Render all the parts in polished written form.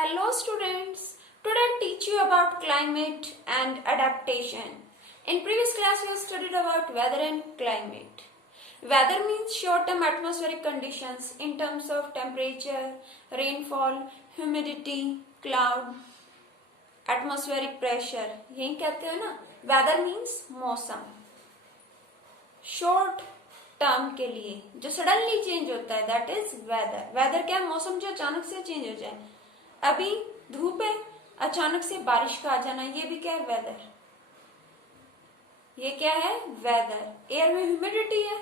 Hello students, today I teach you about climate and adaptation. In previous class we have studied about weather and climate. Weather means short-term atmospheric conditions in terms of temperature, rainfall, humidity, cloud, atmospheric pressure. यही कहते हैं ना, weather means मौसम. Short term के लिए जो suddenly change होता है दैट इज वेदर. वेदर क्या है? मौसम जो अचानक से चेंज हो जाए. अभी धूप है, अचानक से बारिश का आ जाना, ये भी क्या है? वेदर. ये क्या है? वेदर. एयर में ह्यूमिडिटी है,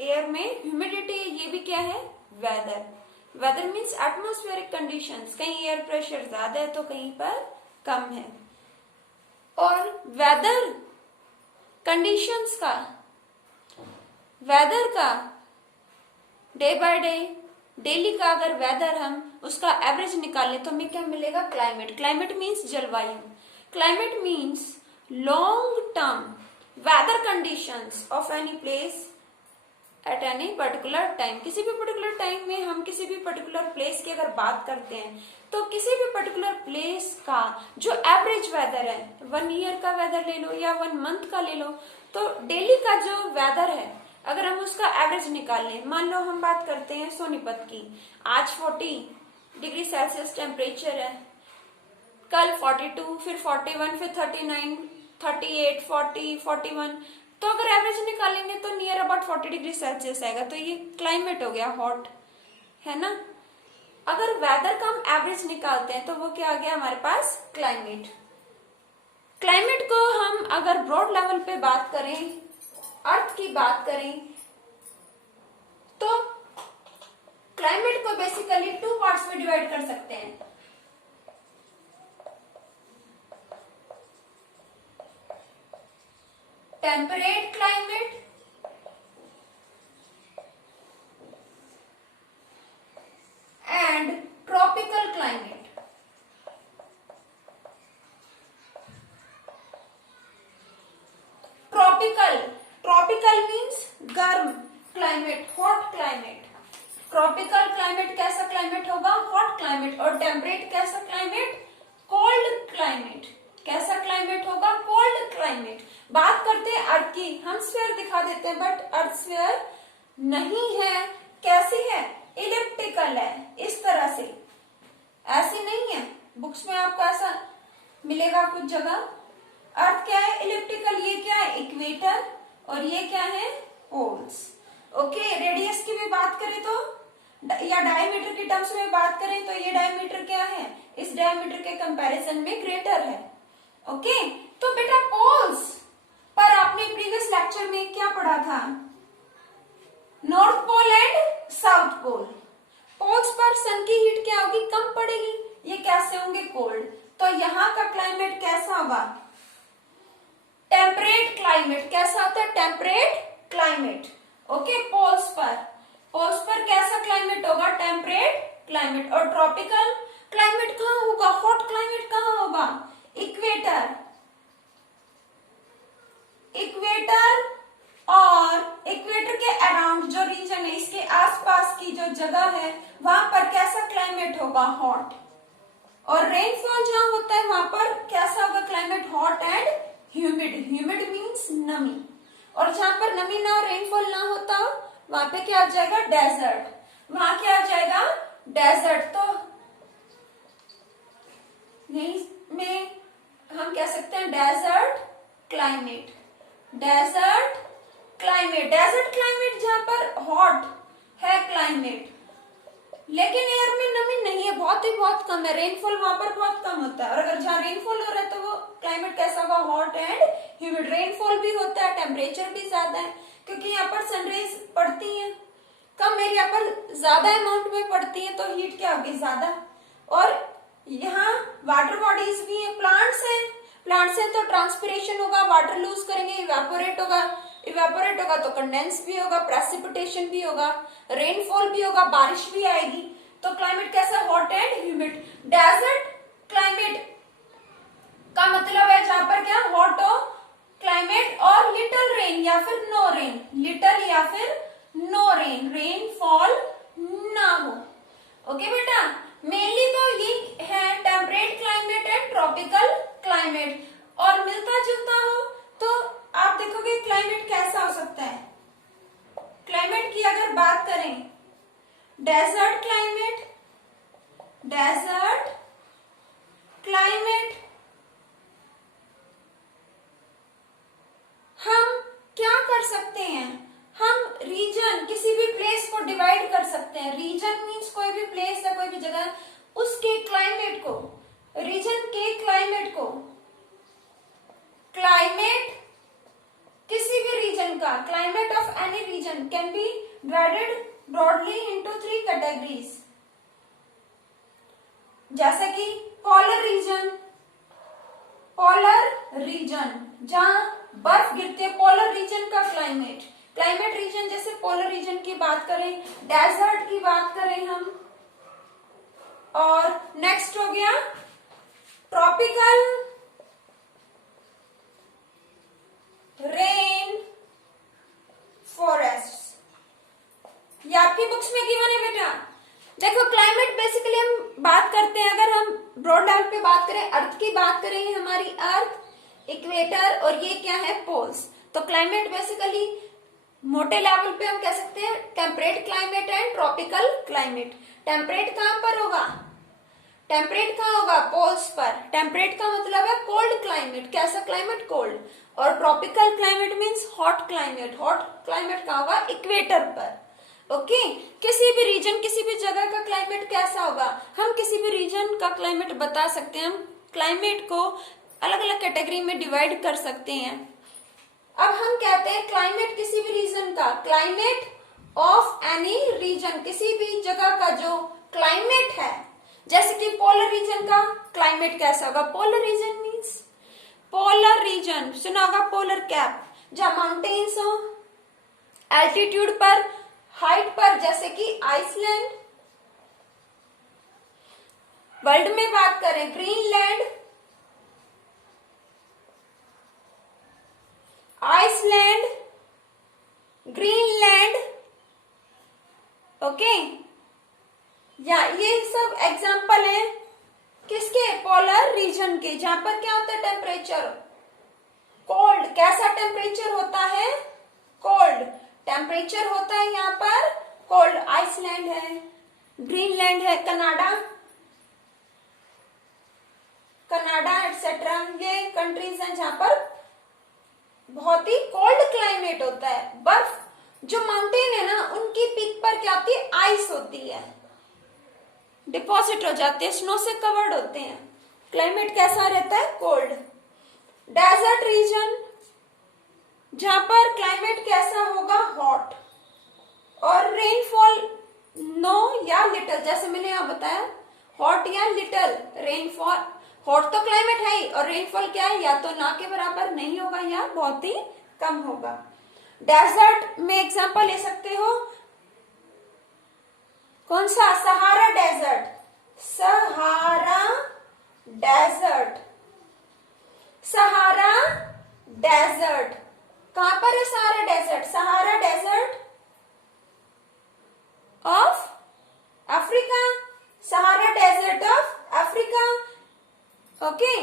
एयर में ह्यूमिडिटी है, ये भी क्या है? Weather. Weather means atmospheric conditions. कहीं एयर प्रेशर ज्यादा है तो कहीं पर कम है. और वेदर कंडीशंस का, वेदर का डे बाय डे, डेली का अगर वेदर हम उसका एवरेज निकालें तो हमें क्या मिलेगा? क्लाइमेट. क्लाइमेट मीन्स जलवायु. Climate means long term weather conditions of any place at any particular time. किसी भी पर्टिकुलर टाइम में हम किसी भी पर्टिकुलर प्लेस की अगर बात करते हैं तो किसी भी पर्टिकुलर प्लेस का जो एवरेज वेदर है, 1 ईयर का वेदर ले लो या 1 मंथ का ले लो, तो डेली का जो वेदर है अगर हम उसका एवरेज निकालें, मान लो हम बात करते हैं सोनीपत की, आज 40 डिग्री सेल्सियस टेम्परेचर है, कल 42, फिर 41, फिर 39, 38, 40, 41, तो अगर एवरेज निकालेंगे तो नियर अबाउट 40 डिग्री सेल्सियस आएगा. तो ये क्लाइमेट हो गया, हॉट है ना. अगर वेदर का हम एवरेज निकालते हैं तो वो क्या आ गया हमारे पास? क्लाइमेट. क्लाइमेट को हम अगर ब्रॉड लेवल पे बात करें, अर्थ की बात करें, तो क्लाइमेट को बेसिकली 2 पार्ट्स में डिवाइड कर सकते हैं. Temperate climate and tropical climate. Tropical means गर्म climate, hot climate. Tropical climate कैसा क्लाइमेट होगा? Hot climate. और टेम्परेट कैसा क्लाइमेट? Cold climate. कैसा क्लाइमेट होगा? Cold climate. बात करते हैं अर्थ की, हम स्फीयर दिखा देते हैं बट अर्थ स्फीयर नहीं है. कैसी है? इलिप्टिकल है, इस तरह से, ऐसी नहीं है. बुक्स में आपको ऐसा मिलेगा कुछ जगह. अर्थ क्या है? इलिप्टिकल. ये क्या है? इक्वेटर. और ये क्या है? पोल्स. ओके. रेडियस की भी बात करें तो, या डायमीटर की टर्म्स में बात करें तो ये डायमीटर क्या है? इस डायमीटर के कंपैरिजन में ग्रेटर है. ओके. तो बेटा पोल्स पर आपने प्रीवियस लेक्चर में क्या पढ़ा था? North pole and south pole. Poles पर सन की हीट क्या होगी? कम पड़ेगी. ये कैसे होंगे? कोल्ड. तो यहाँ का क्लाइमेट कैसा होगा? Temperate climate. कैसा होता है? Temperate climate. ओके. पोल्स पर कैसा क्लाइमेट होगा? Temperate climate. और ट्रॉपिकल क्लाइमेट कहाँ होगा? हॉट क्लाइमेट कहाँ होगा? इक्वेटर. और इक्वेटर के अराउंड जो रीजन है, इसके आसपास की जो जगह है, वहां पर कैसा क्लाइमेट होगा? हॉट. और रेनफॉल जहां होता है वहां पर कैसा होगा climate? Hot and humid. Humid means नमी. और जहां पर नमी ना हो, रेनफॉल ना होता हो, वहां पे क्या आ जाएगा? डेजर्ट. वहां क्या आ जाएगा? डेजर्ट. तो यही में हम कह सकते हैं desert climate. Desert climate. Desert climate जहां पर हॉट है क्लाइमेट, लेकिन एयर में नमी नहीं है, बहुत ही बहुत कम है. रेनफॉल वहां पर बहुत कम होता है. और अगर जहां रेनफॉल हो रहा है तो वो क्लाइमेट कैसा होगा? Hot and humid. रेनफॉल भी होता है, टेम्परेचर भी ज्यादा है, क्योंकि यहाँ पर सनरेज पड़ती है कम एरिया पर, ज्यादा अमाउंट में पड़ती है, तो हीट क्या होगी? ज्यादा. और यहाँ वाटर बॉडीज भी है, प्लांट्स हैं तो ट्रांसपिरेशन होगा, वाटर लूज करेंगे, इवेपोरेट होगा तो कंडेंस भी होगा, प्रेसिपिटेशन भी होगा, रेनफॉल भी होगा, बारिश भी आएगी. तो क्लाइमेट कैसा? Hot and humid. Desert climate का मतलब है जहां पर क्या? हॉट हो क्लाइमेट और लिटिल रेन या फिर नो रेन. लिटिल या फिर नो रेन, रेनफॉल ना हो. ओके बेटा. Desert climate, desert climate. हम क्या कर सकते हैं, हम रीजन, किसी भी प्लेस को डिवाइड कर सकते हैं। रीजन मीन्स कोई भी प्लेस या कोई भी जगह, उसके क्लाइमेट को, रीजन के क्लाइमेट को, क्लाइमेट किसी भी रीजन का, climate of any region can be divided broadly into 3 categories. जैसे कि पोलर रीजन, पोलर रीजन जहां बर्फ गिरती है, पोलर रीजन का क्लाइमेट। क्लाइमेट रीजन जैसे पोलर रीजन की बात करें, डेजर्ट की बात करें हम, और नेक्स्ट हो गया ट्रॉपिकल रेन फॉरेस्ट। ये आपकी बुक्स में गिवन है बेटा। देखो क्लाइमेट बेसिकली हम बात करते हैं, अगर हम ब्रॉड लेवल पे बात करें, अर्थ की बात करें, हमारी अर्थ इक्वेटर और ये क्या है पोल्स। तो क्लाइमेट बेसिकली मोटे लेवल पे हम कह सकते हैं temperate climate and tropical climate. Temperate कहां पर होगा, टेम्परेट कहां होगा, पोल्स पर। टेम्परेट का मतलब है कोल्ड क्लाइमेट, कैसा क्लाइमेट, कोल्ड। और tropical climate means hot climate. Hot climate कहां होगा, इक्वेटर पर। ओके किसी भी रीजन, किसी भी जगह का क्लाइमेट कैसा होगा, हम किसी भी रीजन का क्लाइमेट बता सकते हैं। हम क्लाइमेट को अलग अलग कैटेगरी में डिवाइड कर सकते हैं। अब हम कहते हैं क्लाइमेट किसी भी रीजन का, क्लाइमेट ऑफ एनी रीजन, किसी भी जगह का जो क्लाइमेट है। जैसे कि पोलर रीजन का क्लाइमेट कैसा होगा, polar region means, polar region सुना होगा, पोलर कैप, जहां माउंटेन्स हो, एल्टीट्यूड पर, हाइट पर, जैसे कि आइसलैंड। वर्ल्ड में बात करें ग्रीनलैंड, आइसलैंड, ग्रीनलैंड। ओके या ये सब एग्जांपल है किसके, पोलर रीजन के, जहां पर क्या होता है टेम्परेचर कोल्ड। कैसा टेम्परेचर होता है, कोल्ड टेम्परेचर होता है यहाँ पर, कोल्ड। आइसलैंड है, ग्रीनलैंड है, कनाडा, कनाडा एटसेट्रा, ये कंट्रीज हैं जहां पर बहुत ही कोल्ड क्लाइमेट होता है। बर्फ, जो माउंटेन है ना उनकी पीक पर क्या होती है, आइस होती है, डिपॉजिट हो जाते हैं, स्नो से कवर्ड होते हैं। क्लाइमेट कैसा रहता है, कोल्ड। डेजर्ट रीजन, जहां पर क्लाइमेट कैसा होगा, हॉट। और रेनफॉल नो या लिटल, जैसे मैंने यहाँ बताया हॉट या लिटल रेनफॉल। हॉट तो क्लाइमेट है ही, और रेनफॉल क्या है, या तो ना के बराबर नहीं होगा या बहुत ही कम होगा। डेजर्ट में एग्जांपल ले सकते हो, कौन सा, Sahara desert, Sahara desert, Sahara desert. कहां पर है Sahara desert, Sahara desert of Africa, Sahara desert of Africa. Okay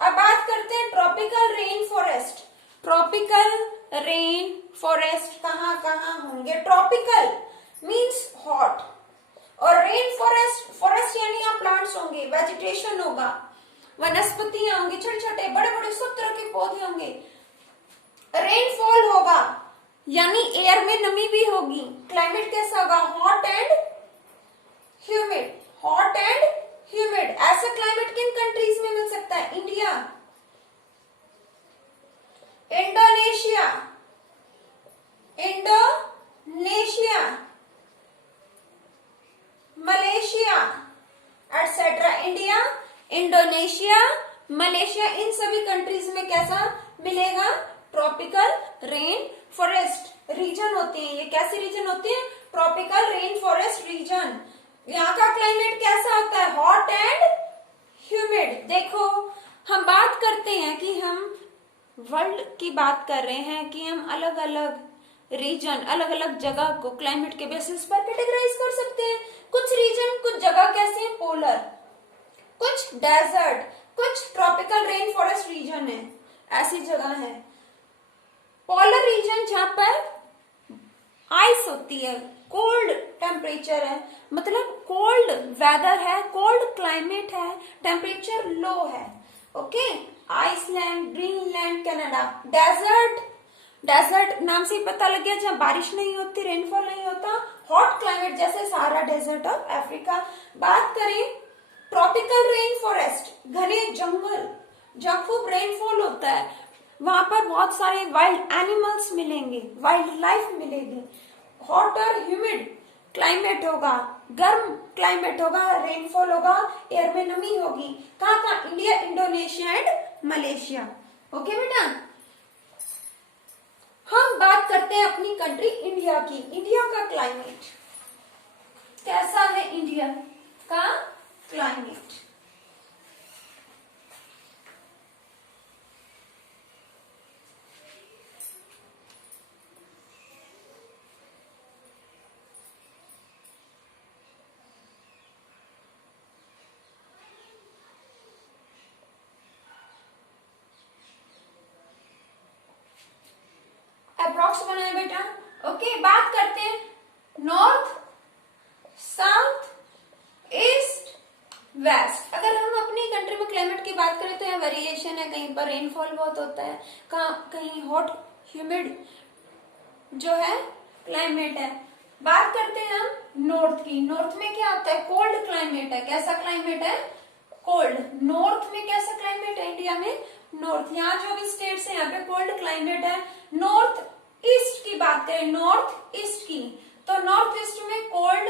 अब बात करते हैं tropical rain forest. Tropical rain forest कहां कहां होंगे, ट्रॉपिकल मीन्स हॉट, और रेन फॉरेस्ट, फॉरेस्ट यानी यहाँ प्लांट्स होंगे, वेजिटेशन होगा, वनस्पतियां होंगी, छोटे छोटे बड़े बड़े सब तरह के पौधे होंगे। रेनफॉल होगा यानी एयर में नमी भी होगी। क्लाइमेट कैसा होगा, hot and humid, hot and humid. ऐसा क्लाइमेट किन कंट्रीज में मिल सकता है, India, Indonesia, Indonesia, Malaysia etcetera. India, Indonesia, Malaysia, इन सभी कंट्रीज में कैसा मिलेगा, ट्रॉपिकल रेन फॉरेस्ट रीजन होते हैं। ये कैसे रीजन होते हैं, ट्रॉपिकल रेन फॉरेस्ट रीजन। यहाँ का क्लाइमेट कैसा होता है, हॉट एंड ह्यूमिड। देखो हम बात करते हैं कि हम वर्ल्ड की बात कर रहे हैं कि हम अलग अलग रीजन, अलग अलग जगह को क्लाइमेट के बेसिस पर कैटेगराइज कर सकते हैं। कुछ रीजन, कुछ जगह कैसे हैं, पोलर, कुछ डेजर्ट, कुछ ट्रॉपिकल रेन फॉरेस्ट रीजन है, ऐसी जगह है। पोलर रीजन जहां पर आइस होती है, कोल्ड टेम्परेचर है, मतलब कोल्ड वेदर है, कोल्ड क्लाइमेट है, टेम्परेचर लो है। Okay, Iceland, Greenland, Canada. Desert, desert नाम से ही पता लग गया, जहाँ बारिश नहीं होती, रेनफॉल नहीं होता। हॉट क्लाइमेट जैसे सहारा डेजर्ट ऑफ अफ्रीका। बात करें ट्रॉपिकल रेन फॉरेस्ट, घने जंगल जहाँ खूब रेनफॉल होता है, वहां पर बहुत सारे वाइल्ड एनिमल्स मिलेंगे, वाइल्ड लाइफ मिलेगी। हॉट और ह्यूमिड क्लाइमेट होगा, गर्म क्लाइमेट होगा, रेनफॉल होगा, एयर में नमी होगी। कहाँ कहाँ? India, Indonesia and Malaysia. Okay बेटा, हम बात करते हैं अपनी कंट्री इंडिया की। इंडिया का क्लाइमेट कैसा है? इंडिया का क्लाइमेट अप्रॉक्स बनाए बेटा। ओके, बात करते हैं नॉर्थ, साउथ, ईस्ट, वेस्ट। अगर हम अपनी कंट्री में क्लाइमेट की बात करें तो यहाँ वेरिएशन है, कहीं पर रेनफॉल बहुत होता है, कहीं हॉट ह्यूमिड जो है क्लाइमेट है। बात करते हैं हम नॉर्थ की। नॉर्थ में क्या होता है? कोल्ड क्लाइमेट है। कैसा क्लाइमेट है? कोल्ड। नॉर्थ में कैसा क्लाइमेट है इंडिया में? नॉर्थ, यहाँ जो भी स्टेट्स है यहाँ पे कोल्ड क्लाइमेट है। नॉर्थ ईस्ट की बात करें, नॉर्थ ईस्ट की, तो नॉर्थ ईस्ट में कोल्ड,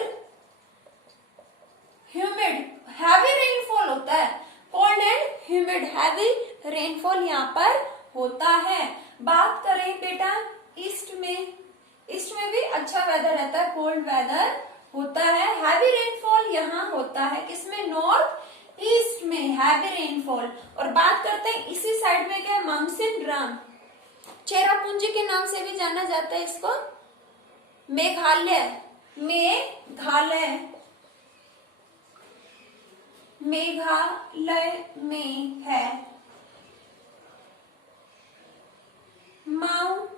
ह्यूमिड, हैवी रेनफॉल होता है। Cold and humid, heavy rainfall यहाँ पर होता है। बात करें बेटा ईस्ट में, ईस्ट में भी अच्छा वेदर रहता है, कोल्ड वेदर होता है, हैवी रेनफॉल यहाँ होता है। किसमें? नॉर्थ ईस्ट में हैवी रेनफॉल। और बात करते हैं इसी साइड में क्या है? माउंटेन राम, चेरापूंजी के नाम से भी जाना जाता है इसको। मेघालय, मेघालय, मेघालय में है माउसिनराम,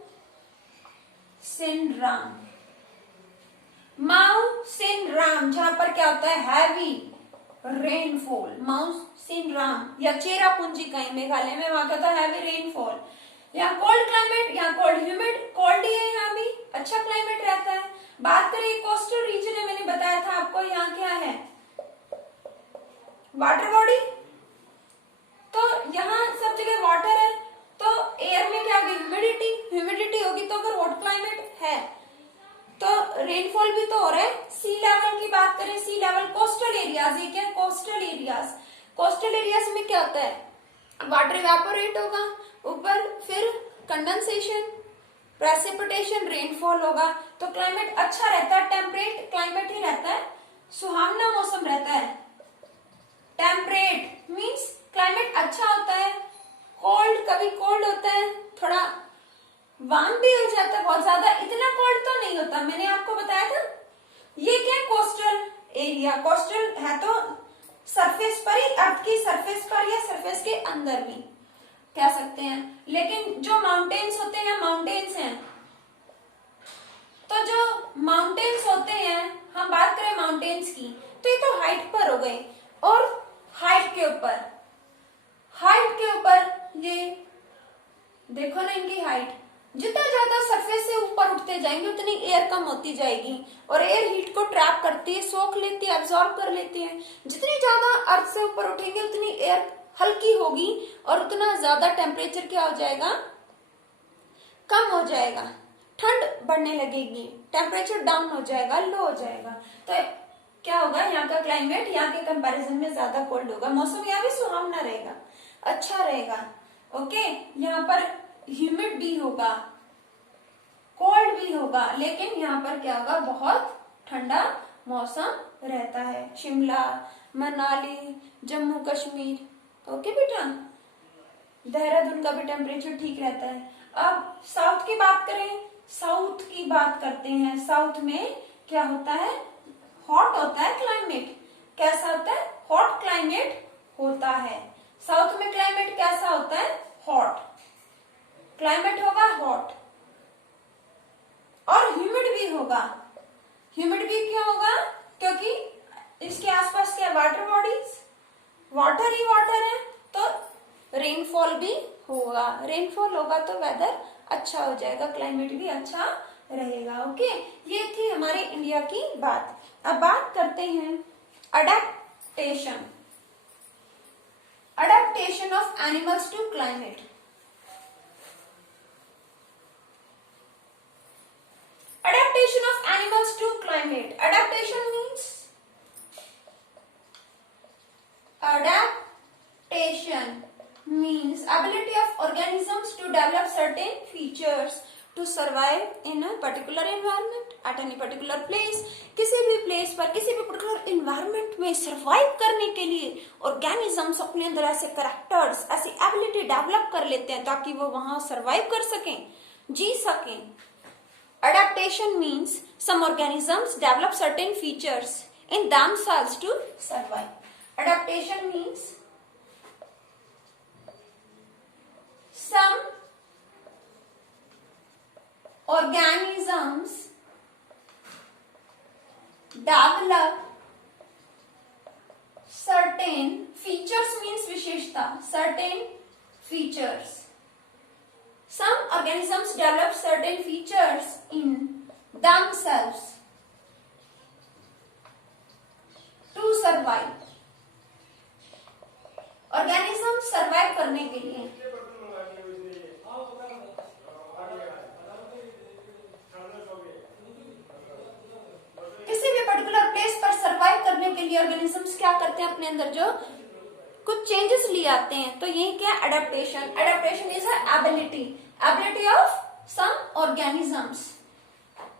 माउसिनराम जहां पर क्या होता है? Heavy rainfall. माउसिनराम या चेरापूंजी कहीं मेघालय में, वहां क्या होता है? Heavy rainfall. यहाँ कोल्ड क्लाइमेट, यहाँ कोल्ड ह्यूमिड, कोल्ड ही है, यहाँ भी अच्छा क्लाइमेट रहता है। बात करें कोस्टल रीजन है, मैंने बताया था आपको, यहाँ क्या है? वाटर बॉडी, तो यहाँ सब जगह वाटर है, तो एयर में क्या होगी? ह्यूमिडिटी, ह्यूमिडिटी होगी। तो अगर हॉट क्लाइमेट है तो रेनफॉल भी तो हो रहा है। सी लेवल की बात करें, सी लेवल, कोस्टल एरियाज, ये क्या? Coastal areas. कोस्टल एरियाज में क्या होता है? वाटर इवेपोरेट होगा ऊपर, फिर कंडेंसेशन, प्रेसिपिटेशन, रेनफॉल होगा, तो क्लाइमेट अच्छा रहता है, टेम्परेट क्लाइमेट ही रहता है, सुहावना मौसम रहता है। टेम्परेट मीन्स क्लाइमेट अच्छा होता है। कोल्ड, कभी कोल्ड होता है, थोड़ा वार्म भी हो जाता है, बहुत ज्यादा इतना कोल्ड तो नहीं होता, मैंने आपको बताया था। ये क्या? Coastal area. कोस्टल है तो सरफेस पर ही, अर्थ की सरफेस पर या सरफेस के अंदर भी कह सकते हैं। लेकिन जो माउंटेन्स होते हैं, माउंटेन्स हैं, तो जो माउंटेन्स होते हैं, हम बात करें माउंटेन्स की, तो ये तो हाइट पर हो गए। और हाइट के ऊपर, हाइट के ऊपर ये देखो ना, इनकी हाइट जितना ज्यादा सरफेस से ऊपर उठते जाएंगे उतनी एयर कम होती जाएगी, और एयर हीट को ट्रैप करती है, सोख लेती है, एब्जॉर्ब कर लेती है। जितनी ज्यादा अर्थ से ऊपर उठेंगे उतनी एयर हल्की होगी, और उतना ज्यादा टेम्परेचर क्या हो जाएगा? कम हो जाएगा, ठंड बढ़ने लगेगी, टेम्परेचर डाउन हो जाएगा, लो हो जाएगा। तो क्या होगा? यहाँ का क्लाइमेट यहाँ के कंपैरिजन में ज्यादा कोल्ड होगा, मौसम यहाँ भी सुहावना रहेगा, अच्छा रहेगा। ओके, यहाँ पर ह्यूमिड भी होगा, कोल्ड भी होगा, लेकिन यहाँ पर क्या होगा? बहुत ठंडा मौसम रहता है। शिमला, मनाली, जम्मू कश्मीर। ओके बेटा, देहरादून का भी टेम्परेचर ठीक रहता है। अब साउथ की बात करें, साउथ की बात करते हैं। साउथ में क्या होता है? हॉट होता है क्लाइमेट। कैसा होता है? हॉट क्लाइमेट होता है। साउथ में क्लाइमेट कैसा होता है? हॉट क्लाइमेट होगा, हॉट, और ह्यूमिड भी होगा। ह्यूमिड भी क्यों होगा? क्योंकि इसके आसपास क्या वाटर बॉडीज, वाटर ही वाटर है, तो रेनफॉल भी होगा। रेनफॉल होगा तो वेदर अच्छा हो जाएगा, क्लाइमेट भी अच्छा रहेगा। ओके, ये थी हमारे इंडिया की बात। अब बात करते हैं adaptation, adaptation of animals to climate. Adaptation of animals to climate. Adaptation means ability of organisms to develop certain features to survive in a particular environment at any particular place. किसी भी place पर, किसी भी particular environment में survive करने के लिए organisms अपने अंदर ऐसे करेक्टर्स, ऐसी एबिलिटी डेवलप कर लेते हैं ताकि वो वहां सर्वाइव कर सकें, जी सकें। Adaptation means some organisms develop certain features in themselves to survive. Adaptation means some organisms develop certain features, means visheshta, certain features. Some organisms develop certain features in themselves to survive. Organisms survive करने के लिए किसी भी particular place पर survive करने के लिए organisms क्या करते हैं, अपने अंदर जो कुछ चेंजेस ले आते हैं। तो यही क्या adaptation. Adaptation is ability of some organisms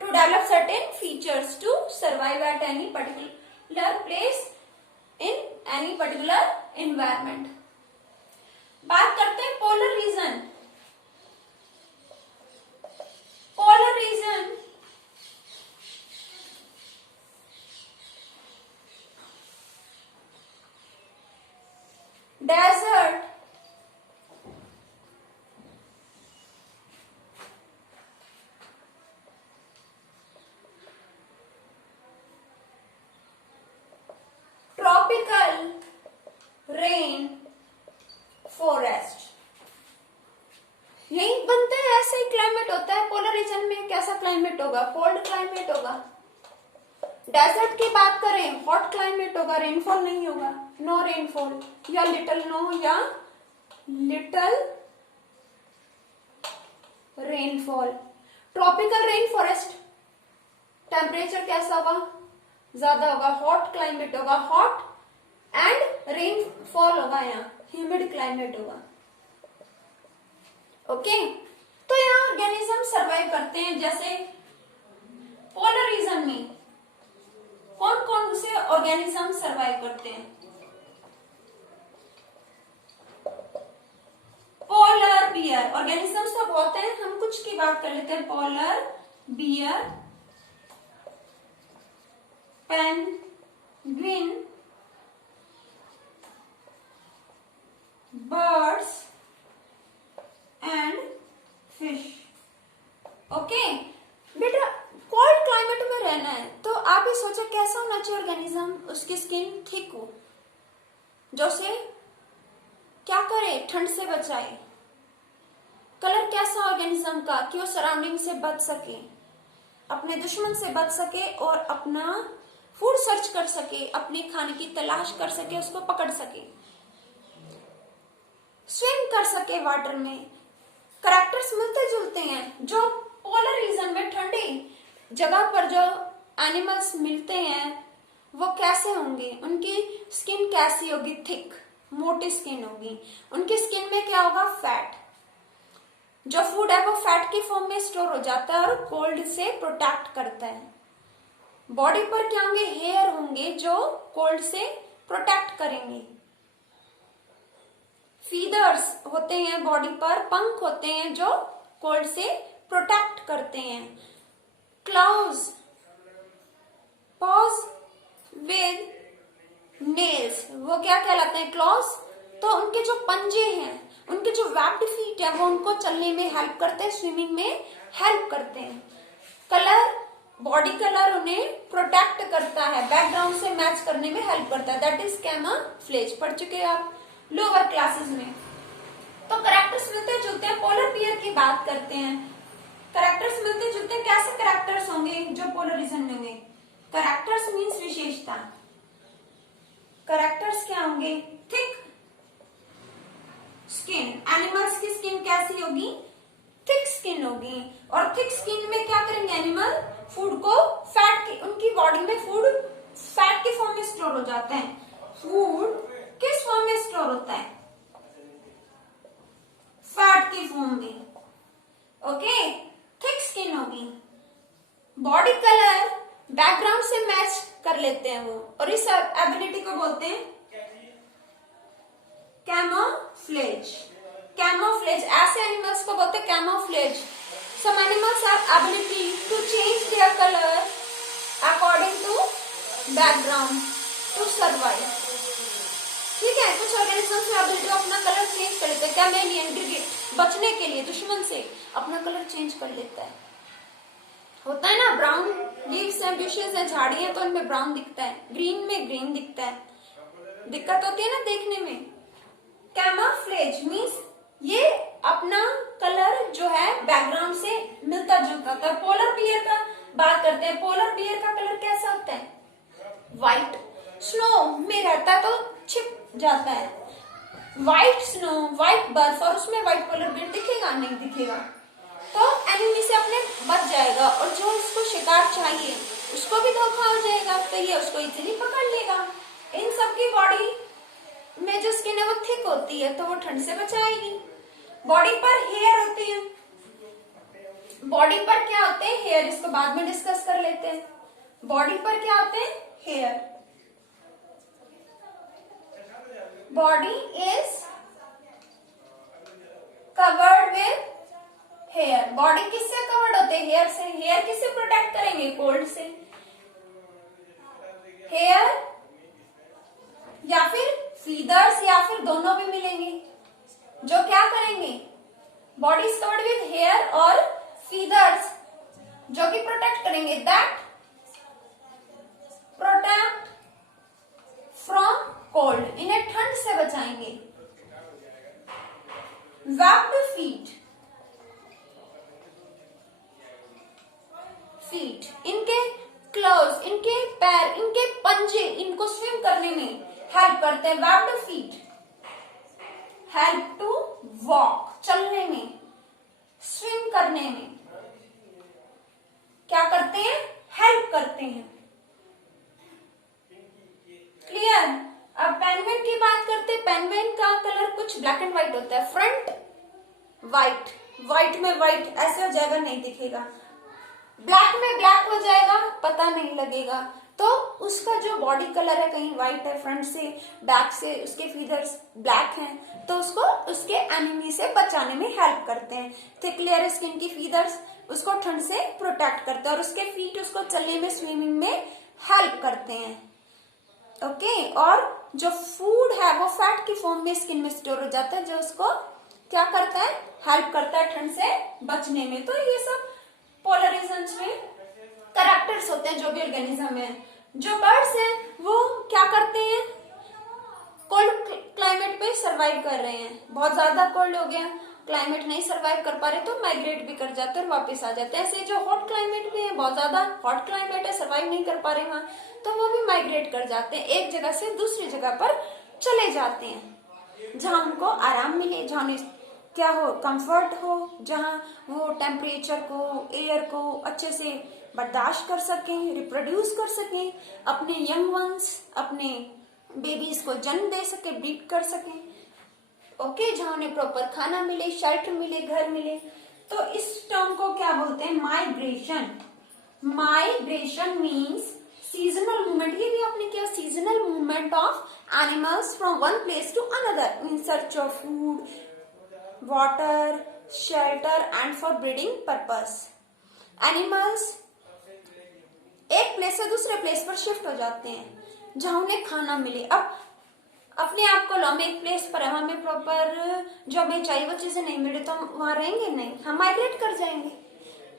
to develop certain features to survive at any particular place in any particular environment. बात करते हैं polar region. Polar region desert, tropical, rain forest, यही बनते हैं। ऐसे ही क्लाइमेट होता है। पोलर रीजन में कैसा क्लाइमेट होगा? कोल्ड क्लाइमेट होगा। डेजर्ट की बात करें, हॉट क्लाइमेट होगा, रेनफॉल नहीं होगा, नो रेनफॉल या लिटिल नो या little rainfall. Tropical rain forest, temperature कैसा होगा? ज्यादा होगा। हॉट क्लाइमेट होगा, हॉट एंड रेनफॉल होगा, यहाँ ह्यूमिड क्लाइमेट होगा। ओके, तो यहाँ ऑर्गेनिज्म सर्वाइव करते हैं। जैसे पोलर रीजन में कौन कौन से ऑर्गेनिज्म सर्वाइव करते हैं? पोलर बियर, ऑर्गेनिजम्स तो बहुत हैं, हम कुछ की बात कर लेते हैं। Polar bear, penguin, birds and fish. Okay बेटा, कोल्ड क्लाइमेट में रहना है तो आप ही सोचो कैसा होना चाहिए ऑर्गेनिज्म। उसकी स्किन थिक हो, जो से क्या करे, ठंड से बचाए। कलर कैसा ऑर्गेनिज्म का कि वो सराउंडिंग से बच सके, अपने दुश्मन से बच सके और अपना फूड सर्च कर सके, अपने खाने की तलाश कर सके, उसको पकड़ सके, स्विम कर सके वाटर में। करैक्टर्स मिलते जुलते हैं। जो पोलर रीजन में ठंडी जगह पर जो एनिमल्स मिलते हैं वो कैसे होंगे, उनकी स्किन कैसी होगी? थिक, मोटी स्किन होगी। उनकी स्किन में क्या होगा? फैट। जो फूड है वो फैट की फॉर्म में स्टोर हो जाता है और कोल्ड से प्रोटेक्ट करता है। बॉडी पर क्या होंगे? हेयर होंगे जो कोल्ड से प्रोटेक्ट करेंगे। फीदर्स होते हैं बॉडी पर, पंख होते हैं जो कोल्ड से प्रोटेक्ट करते हैं। क्लाउज, पॉज विद नेल्स, वो क्या कहलाते हैं? क्लॉज। तो उनके जो पंजे हैं, उनके जो वेब्ड फीट है वो उनको चलने में हेल्प करते हैं, स्विमिंग में हेल्प करते हैं। कलर बॉडी कलर उन्हें प्रोटेक्ट करता है, बैकग्राउंड से मैच करने में हेल्प करता है, दैट इज कैमोफ्लेज। पढ़ चुके हैं आप लोअर क्लासेस में। तो करेक्टर्स मिलते जुलते हैं, पोलर बियर की बात करते हैं। करेक्टर्स मिलते जुलते हैं, कैसे करेक्टर्स होंगे जो पोलरिज्म में होंगे? करेक्टर्स मीन्स विशेषता। करेक्टर्स क्या होंगे? थिक स्किन, एनिमल्स की स्किन कैसी होगी? थिक स्किन होगी। और थिक स्किन में क्या करेंगे एनिमल? फूड को फैट की, उनकी बॉडी में फूड फैट के फॉर्म में स्टोर हो जाता है। फूड किस फॉर्म में स्टोर होता है? फैट की फॉर्म में। ओके, थिक स्किन होगी। बॉडी कलर बैकग्राउंड से मैच कर लेते हैं वो, और इस एबिलिटी को बोलते हैं कैमोफ्लेज। कैमोफ्लेज, ऐसे एनिमल्स को बोलते हैं camouflage. Some animals have ability to change their colour according to background to survive. ठीक है, कुछ ऑर्गेनिजम्स में एबिलिटी अपना कलर चेंज कर लेते हैं। कैमेलियन, गिरगिट बचने के लिए दुश्मन से अपना कलर चेंज कर लेता है। होता है ना, ब्राउन लीव्स हैं, ब्यूशेस हैं, झाड़ियां, तो उनमें ब्राउन दिखता है, ग्रीन में ग्रीन दिखता है, दिक्कत होती है ना देखने में। कैमोफ्लेज मीन्स ये अपना कलर जो है बैकग्राउंड से मिलता जुलता होता है। पोलर बियर का बात करते हैं। पोलर बियर का कलर कैसा होता है? व्हाइट। स्नो में रहता है तो छिप जाता है। व्हाइट स्नो, व्हाइट बर्फ, और उसमें व्हाइट पोलर बियर दिखेगा? नहीं दिखेगा। तो एनिमी से अपने बच जाएगा, और जो उसको शिकार चाहिए उसको भी धोखा हो जाएगा, तो ये उसको इजीली पकड़ लेगा। इन सबकी बॉडी में जो स्किन है वो थिक होती है, तो वो ठंड से बचाएगी। बॉडी पर हेयर होती है। बॉडी पर क्या होते हैं? हेयर। इसको बाद में डिस्कस कर लेते हैं। बॉडी पर क्या होते हैं? Hair. Body is covered with hair. Body किससे कवर्ड होते हैं? हेयर से। हेयर किससे प्रोटेक्ट करेंगे? कोल्ड से। हेयर या फिर फीदर्स, या फिर दोनों भी मिलेंगे, जो क्या करेंगे? Body is covered with hair और फीदर्स, जो कि प्रोटेक्ट करेंगे, दैट प्रोटेक्ट फ्रॉम कोल्ड, इन्हें ठंड से बचाएंगे। वेब्ड फीट, फीट इनके क्लोज, इनके पैर, इनके पंजे इनको स्विम करने में हेल्प करते हैं। Webbed feet help to walk, चलने में, स्विम करने में क्या करते हैं? हेल्प करते हैं। क्लियर? अब पेंगुइन की बात करते हैं। पेंगुइन का कलर कुछ ब्लैक एंड व्हाइट होता है। फ्रंट व्हाइट, व्हाइट में व्हाइट ऐसे हो जाएगा, नहीं दिखेगा। ब्लैक में ब्लैक हो जाएगा, पता नहीं लगेगा। तो उसका जो बॉडी कलर है, कहीं व्हाइट है फ्रंट से, बैक से उसके फीदर्स ब्लैक हैं, तो उसको उसके एनिमी से बचाने में हेल्प करते हैं। थिक लेयर स्किन की फीदर्स उसको ठंड से प्रोटेक्ट करते हैं, और उसके फीट उसको चलने में, स्विमिंग में हेल्प करते हैं। ओके, और जो फूड है वो फैट की फॉर्म में स्किन में स्टोर हो जाता है, जो उसको क्या करता है? हेल्प करता है ठंड से बचने में। तो ये सब पोलरिज्म्स में कैरेक्टर्स होते हैं जो भी ऑर्गेनिज्म है। जो बर्ड्स हैं वो क्या करते हैं? कोल्ड क्लाइमेट पे सरवाइव कर रहे हैं। बहुत ज्यादा कोल्ड हो गया, क्लाइमेट नहीं सरवाइव कर पा रहे, तो माइग्रेट भी कर जाते हैं और वापस आ जाते हैं। ऐसे जो हॉट क्लाइमेट में है, बहुत ज्यादा हॉट क्लाइमेट है, सरवाइव नहीं कर पा रहे वहां, तो वो भी माइग्रेट कर जाते हैं, एक जगह से दूसरी जगह पर चले जाते हैं, जहां उनको आराम मिले, जहां उन्हें क्या हो? कंफर्ट हो, जहां वो टेम्परेचर को, एयर को अच्छे से बर्दाश्त कर सकें, रिप्रोड्यूस कर सकें, अपने यंग वंस, अपने बेबीज को जन्म दे सके, ब्रीड कर सकें। ओके, जहां उन्हें प्रॉपर खाना मिले, शेल्टर मिले, घर मिले। तो इस टर्म को क्या बोलते हैं? Migration. Migration means seasonal movement. ये भी आपने किया, seasonal movement of animals from one place to another in search of food, water, shelter and for breeding purpose. Animals एक प्लेस से दूसरे प्लेस पर शिफ्ट हो जाते हैं, जहां उन्हें खाना मिले। अब अपने आप को लो, हम एक प्लेस पर है, हमें प्रॉपर जो हमें चाहिए वो चीजें नहीं मिले, तो हम वहां रहेंगे नहीं, हम माइग्रेट कर जाएंगे।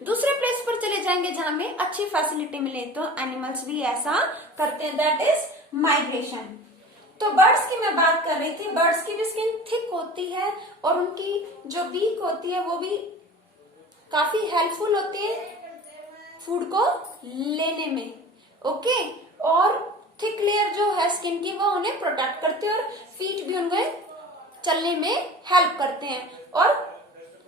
दूसरे प्लेस पर चले जाएंगे जहां में अच्छी फैसिलिटी मिले, तो एनिमल्स भी ऐसा करते हैं, दैट इज माइग्रेशन। तो बर्ड्स की मैं बात कर रही थी, बर्ड्स की भी स्किन थिक होती है और उनकी जो बीक होती है वो भी काफी हेल्पफुल होती है फूड को लेने में, ओके। और थिक लेयर जो है स्किन की वो उन्हें प्रोटेक्ट करती है और फीट भी उन्हें चलने में हेल्प करते हैं। और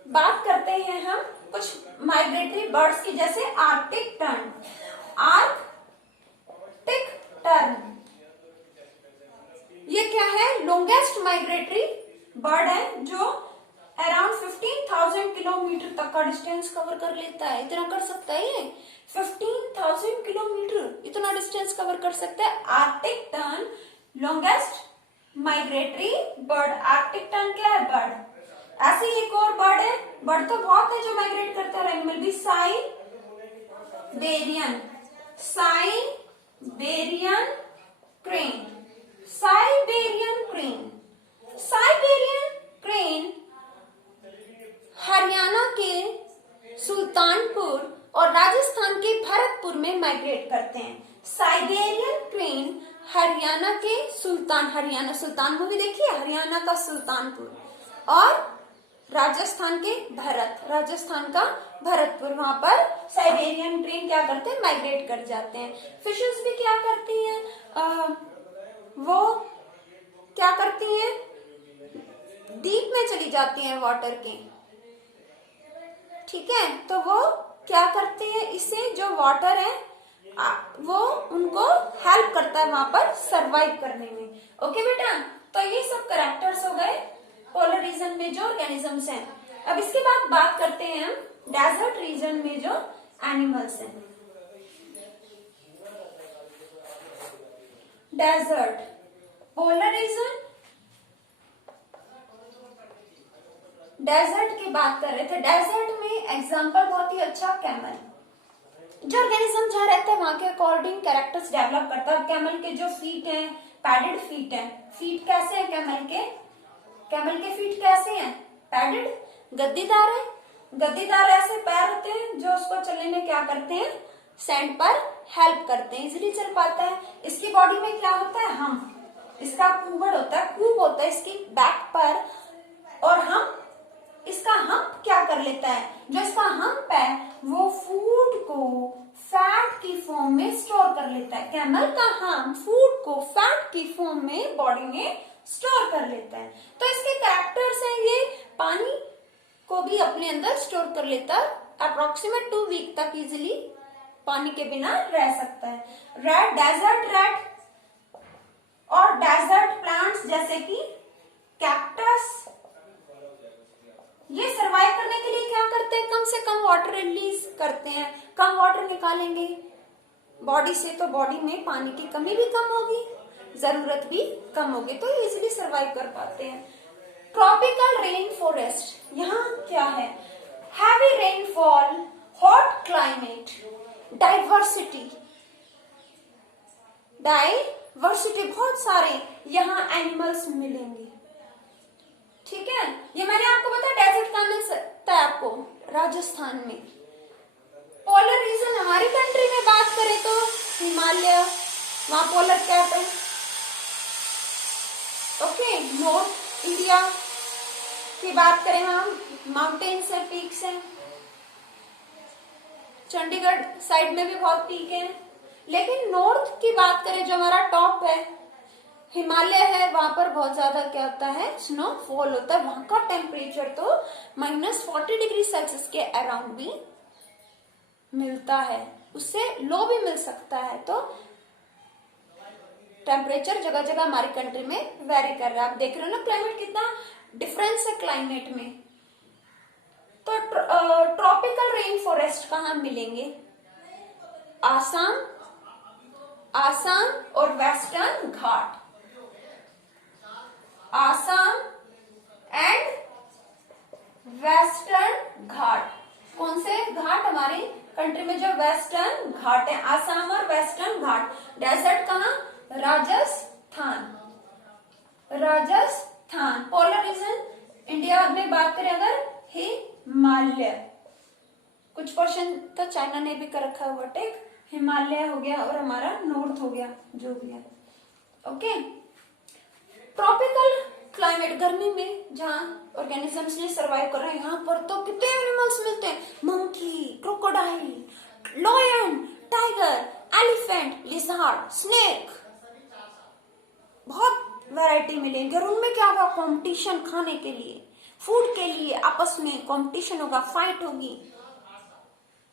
बात करते हैं हम कुछ माइग्रेटरी बर्ड्स की, जैसे आर्कटिक टर्न। आर्कटिक टर्न ये क्या है, लॉन्गेस्ट माइग्रेटरी बर्ड है जो अराउंड 15,000 किलोमीटर तक का डिस्टेंस कवर कर लेता है। इतना कर सकता है ये, 15,000 किलोमीटर इतना डिस्टेंस कवर कर सकता है। Arctic tern longest migratory bird. Arctic tern क्या है, बर्ड। ऐसे ही एक और बर्ड है, बर्ड तो बहुत है जो माइग्रेट करते हैं, एनिमल भी, Siberian. Siberian crane. Siberian crane. Siberian crane Haryana के सुल्तानपुर और राजस्थान के भरतपुर में माइग्रेट करते हैं। साइबेरियन क्रेन हरियाणा के हरियाणा सुल्तान मूवी देखिए, हरियाणा का सुल्तानपुर, और राजस्थान के राजस्थान का भरतपुर, वहां पर साइबेरियन क्रेन क्या करते हैं, माइग्रेट कर जाते हैं। फिशेस भी क्या करती हैं, वो क्या करती हैं, डीप में चली जाती हैं वाटर के, ठीक है। तो वो क्या करते हैं, इससे जो वाटर है वो उनको हेल्प करता है वहां पर सरवाइव करने में, ओके बेटा। तो ये सब कैरेक्टर्स हो गए पोलर रीजन में जो ऑर्गेनिजम्स हैं। अब इसके बाद बात करते हैं हम डेजर्ट रीजन में जो एनिमल्स हैं। डेजर्ट, पोलर रीजन, डेजर्ट की बात कर रहे थे। डेजर्ट में एग्जांपल बहुत ही अच्छा कैमल। जो ऑर्गेनिज्म जहाँ रहता है वहां के अकॉर्डिंग कैरेक्टर्स डेवलप करता है। कैमल के जो फीट हैं, पैडेड फीट हैं। फीट कैसे हैं कैमल के, कैमल के फीट कैसे हैं, पैडेड, गद्दीदार है। गद्दीदार ऐसे पैर होते हैं जो उसको चलने में क्या करते हैं, सैंड पर हेल्प करते हैं, इजिली चल पाता है। इसकी बॉडी में क्या होता है, हम, इसका कूबड़ होता है, कूब होता है इसकी बैक पर, और हम इसका हम्प क्या कर लेता है, जो इसका हम्प है वो फूड को फैट की फॉर्म में स्टोर कर लेता है। कैमल का हम्प फूड को फैट की फॉर्म में बॉडी में स्टोर कर लेता है। तो इसके कैरेक्टर्स हैं, ये पानी को भी अपने अंदर स्टोर कर लेता है, अप्रोक्सीमेट 2 वीक तक इजिली पानी के बिना रह सकता है। रेड, डेजर्ट रेड और डेजर्ट प्लांट्स जैसे कि कैक्टस, ये सरवाइव करने के लिए क्या करते हैं, कम से कम वाटर रिलीज करते हैं। कम वाटर निकालेंगे बॉडी से तो बॉडी में पानी की कमी भी कम होगी, जरूरत भी कम होगी, तो इजिली सरवाइव कर पाते हैं। ट्रॉपिकल रेन फॉरेस्ट, यहाँ क्या है, heavy rainfall, hot climate, diversity, diversity बहुत सारे यहाँ एनिमल्स मिलेंगे, ठीक है। ये मैंने आपको बताया डेजर्ट कहाँ मिल सकता है आपको, राजस्थान में। पोलर रीजन हमारी कंट्री में बात करें तो हिमालय, वहां पोलर कैप है, ओके। नॉर्थ इंडिया की बात करें हम, माउंटेन्स है, पीक्स हैं। चंडीगढ़ साइड में भी बहुत पीक है, लेकिन नॉर्थ की बात करें जो हमारा टॉप है, हिमालय है, वहां पर बहुत ज्यादा क्या होता है, स्नोफॉल होता है। वहां का टेम्परेचर तो -40 डिग्री सेल्सियस के अराउंड भी मिलता है, उससे लो भी मिल सकता है। तो टेम्परेचर जगह जगह हमारी कंट्री में वेरी कर रहा है। आप देख रहे हो ना क्लाइमेट, कितना डिफरेंस है क्लाइमेट में। तो ट्रॉपिकल रेन फॉरेस्ट कहाँ मिलेंगे, आसाम, आसाम और Western Ghat, Assam and Western Ghat. कौन से घाट, हमारी कंट्री में जो वेस्टर्न घाट है, आसाम और वेस्टर्न घाट। डेजर्ट कहाँ, Rajasthan, Rajasthan. Polar region India में बात करें अगर, हिमालय। कुछ क्वेश्चन चाइना ने भी कर रखा है ओवरटेक, हिमालय हो गया और हमारा नॉर्थ हो गया, जो भी है। ओके, ट्रॉपिकल क्लाइमेट, गर्मी में जहाँ ऑर्गेनिजम्स ने सरवाइव कर रहे हैं, यहाँ पर तो कितने एनिमल्स मिलते हैं, monkey, crocodile, lion, tiger, elephant, lizard, snake, बहुत वैरायटी मिलेंगे। और उनमें क्या होगा, कंपटीशन, खाने के लिए, फूड के लिए आपस में कंपटीशन होगा, फाइट होगी।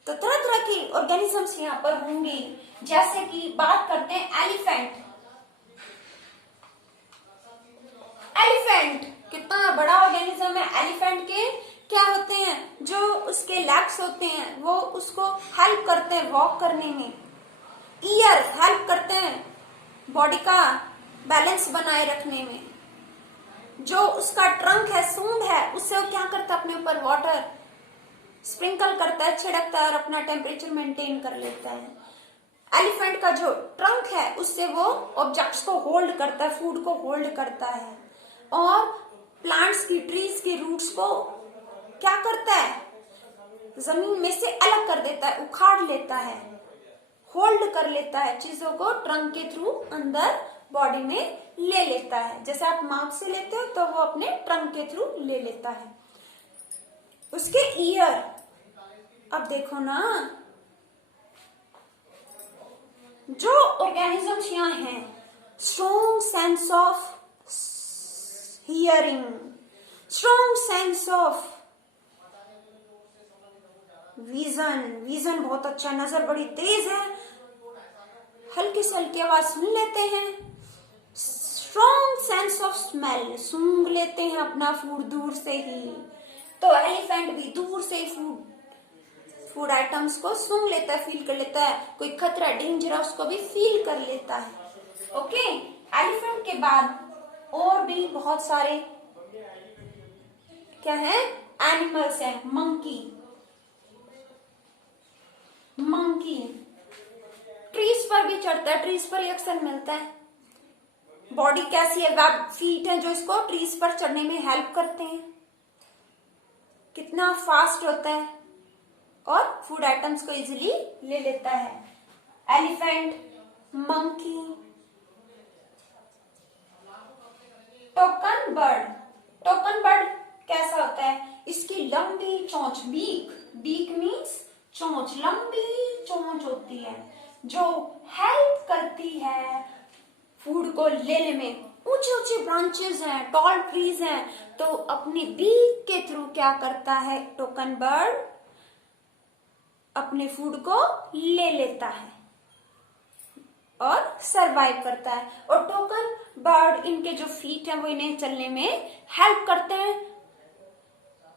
तो तरह तरह के ऑर्गेनिजम्स यहाँ पर होंगे। जैसे कि बात करते हैं एलिफेंट। एलिफेंट कितना बड़ा ऑर्गेनिज्म है। एलिफेंट के क्या होते हैं, जो उसके लेग्स होते हैं वो उसको हेल्प करते हैं वॉक करने में। ईयर हेल्प करते हैं बॉडी का बैलेंस बनाए रखने में। जो उसका ट्रंक है, सूंड है, उससे वो क्या करता है, अपने ऊपर वाटर स्प्रिंकल करता है, छिड़कता है और अपना टेम्परेचर मेंटेन कर लेता है। एलिफेंट का जो ट्रंक है उससे वो ऑब्जेक्ट्स को होल्ड करता है, फूड को होल्ड करता है, और प्लांट्स की, ट्रीज की रूट्स को क्या करता है, जमीन में से अलग कर देता है, उखाड़ लेता है, होल्ड कर लेता है, चीजों को ट्रंक के थ्रू अंदर बॉडी में ले लेता है। जैसे आप माउथ से लेते हो तो वो अपने ट्रंक के थ्रू ले लेता है। उसके ईयर, अब देखो ना, जो ऑर्गेनिजम्स यहाँ हैं, strong sense of hearing, strong sense of vision, vision बहुत अच्छा, नजर बड़ी तेज है, हल्की से हल्की आवाज सुन लेते हैं। स्ट्रॉन्ग सेंस ऑफ स्मेल, सूंघ लेते हैं अपना फूड दूर से ही। तो एलिफेंट भी दूर से फूड आइटम्स को सूंघ लेता है, फील कर लेता है, कोई खतरा, डेंजर है उसको भी फील कर लेता है। ओके, एलिफेंट के बाद और भी बहुत सारे क्या है, एनिमल्स हैं। मंकी, मंकी ट्रीज पर भी चढ़ता है, ट्रीज पर ही अक्सर मिलता है। बॉडी कैसी है, वेब फीट है जो इसको ट्रीज पर चढ़ने में हेल्प करते हैं। कितना फास्ट होता है और फूड आइटम्स को इजीली ले लेता है। Elephant, monkey. Token bird, token bird कैसा होता है, इसकी लंबी चोंच, बीक, बीक मीन्स चोंच, लंबी चोंच होती है जो हेल्प करती है फूड को लेने में। ऊंचे ऊंचे ब्रांचेस हैं, टॉल ट्रीज हैं, तो अपनी बीक के थ्रू क्या करता है टोकन बर्ड, अपने फूड को ले लेता है और सरवाइव करता है। और टोकन बर्ड, इनके जो फीट हैं वो इन्हें चलने में हेल्प करते हैं,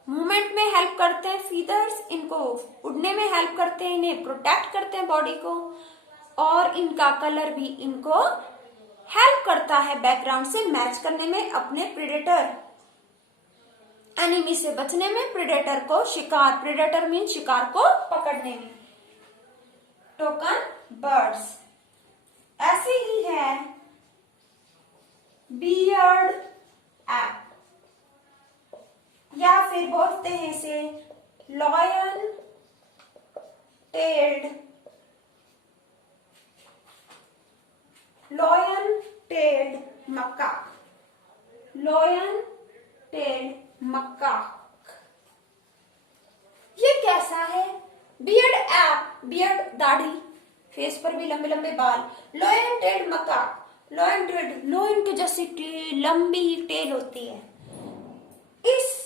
मूवमेंट में हेल्प करते हैं। फीदर्स इनको उड़ने में हेल्प करते हैं, इन्हें प्रोटेक्ट करते हैं बॉडी को, और इनका कलर भी इनको हेल्प करता है बैकग्राउंड से मैच करने में, अपने प्रेडेटर, एनिमी से बचने में, प्रेडेटर को शिकार, प्रेडेटर मीन शिकार को पकड़ने में। Token birds. ऐसे ही है बियर्ड एप, या फिर बोलते हैं इसे lion tailed, lion tailed macaque, lion tailed macaque. ये कैसा है, बियर्ड एप, बियर्ड दाढ़ी, फेस पर भी लंबे लंबे बाल। Lion tailed macaque, lion tailed, lion के जैसी लंबी टेल होती है। इस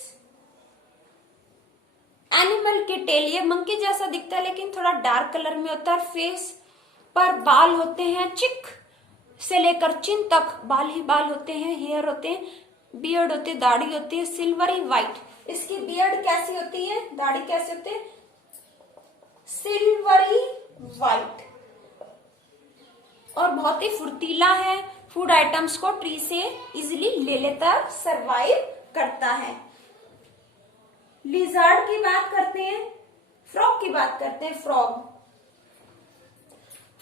एनिमल के टेल, ये मंकी जैसा दिखता है लेकिन थोड़ा डार्क कलर में होता है। फेस पर बाल होते हैं, चिक से लेकर चिन तक बाल ही बाल होते हैं, हेयर होते हैं, बियर्ड होती है, दाढ़ी होती है सिल्वरी व्हाइट। इसकी बियर्ड कैसी होती है, दाढ़ी कैसी होती है, सिल्वरी व्हाइट, और बहुत ही फुर्तीला है, फूड आइटम्स को ट्री से इजिली ले लेता है, सरवाइव करता है। लिजर्ड की बात करते हैं, फ्रॉग की बात करते हैं। फ्रॉग,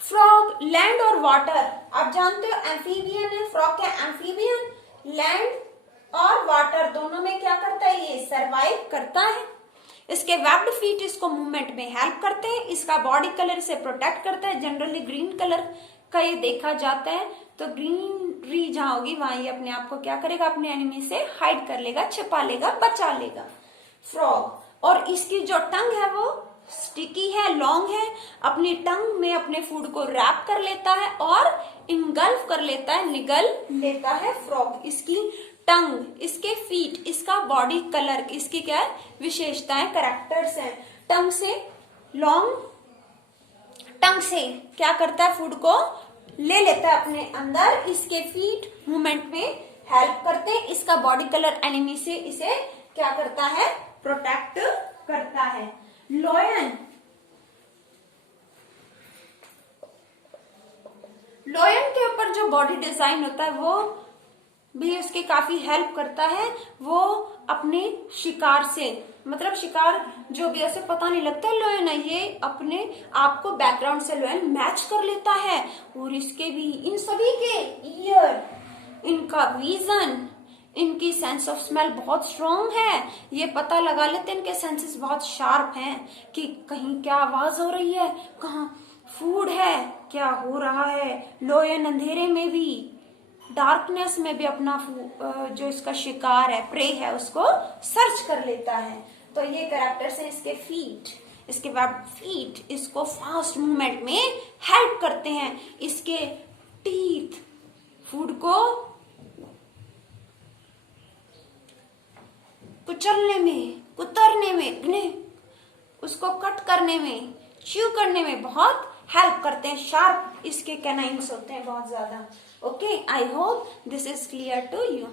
फ्रॉग लैंड और वाटर, आप जानते हो एम्फीबियन है। फ्रॉग क्या एम्फीबियन, लैंड और वाटर दोनों में क्या करता है, ये सरवाइव करता है। इसके वेब्ड फीट इसको मूवमेंट में हेल्प करते हैं। इसका बॉडी कलर इसे प्रोटेक्ट करता है। जनरली ग्रीन कलर का ये देखा जाता है, तो ग्रीनरी जहां होगी वहां ये अपने आप को क्या करेगा, अपने एनिमी से हाइड कर लेगा, छिपा लेगा, बचा लेगा। फ्रॉग, और इसकी जो टंग है वो स्टिकी है, लॉन्ग है, अपनी टंग में अपने फूड को रैप कर लेता है और इंगल्फ कर लेता है, निगल लेता है फ्रॉग। इसकी टंग, इसके फीट, इसका बॉडी कलर, इसकी क्या है, विशेषताएं, कैरेक्टर्स हैं। टंग से लॉन्ग, टंग से क्या करता है, फूड को ले लेता है अपने अंदर। इसके फीट मूवमेंट में हेल्प करते हैं। इसका बॉडी कलर एनिमी से इसे क्या करता है, प्रोटेक्ट करता है। लॉयन, लॉयन के ऊपर जो बॉडी डिजाइन होता है वो भी उसकी काफी हेल्प करता है। वो अपने शिकार से, मतलब शिकार जो भी ऐसे पता नहीं लगता लॉयन है, ये अपने आप को बैकग्राउंड से लॉयन मैच कर लेता है। और इसके भी, इन सभी के ईयर, इनका विजन, इनकी सेंस ऑफ स्मेल बहुत स्ट्रॉन्ग है। ये पता लगा लेते हैं, इनके सेंसेस बहुत शार्प हैं कि कहीं क्या आवाज हो रही है, कहाँ फूड है, क्या हो रहा है। लॉयन अंधेरे में भी, डार्कनेस में भी अपना जो इसका शिकार है, प्रे है, उसको सर्च कर लेता है। तो ये कैरेक्टर्स हैं इसके फीट। इसके बाद फीट इसको फास्ट मूवमेंट में हेल्प करते हैं। इसके टीथ फूड को कुचलने में, कुतरने में, उसको कट करने में, च्यू करने में बहुत हेल्प करते हैं। शार्प इसके कैनाइन्स होते हैं बहुत ज्यादा। Okay, I hope this is clear to you.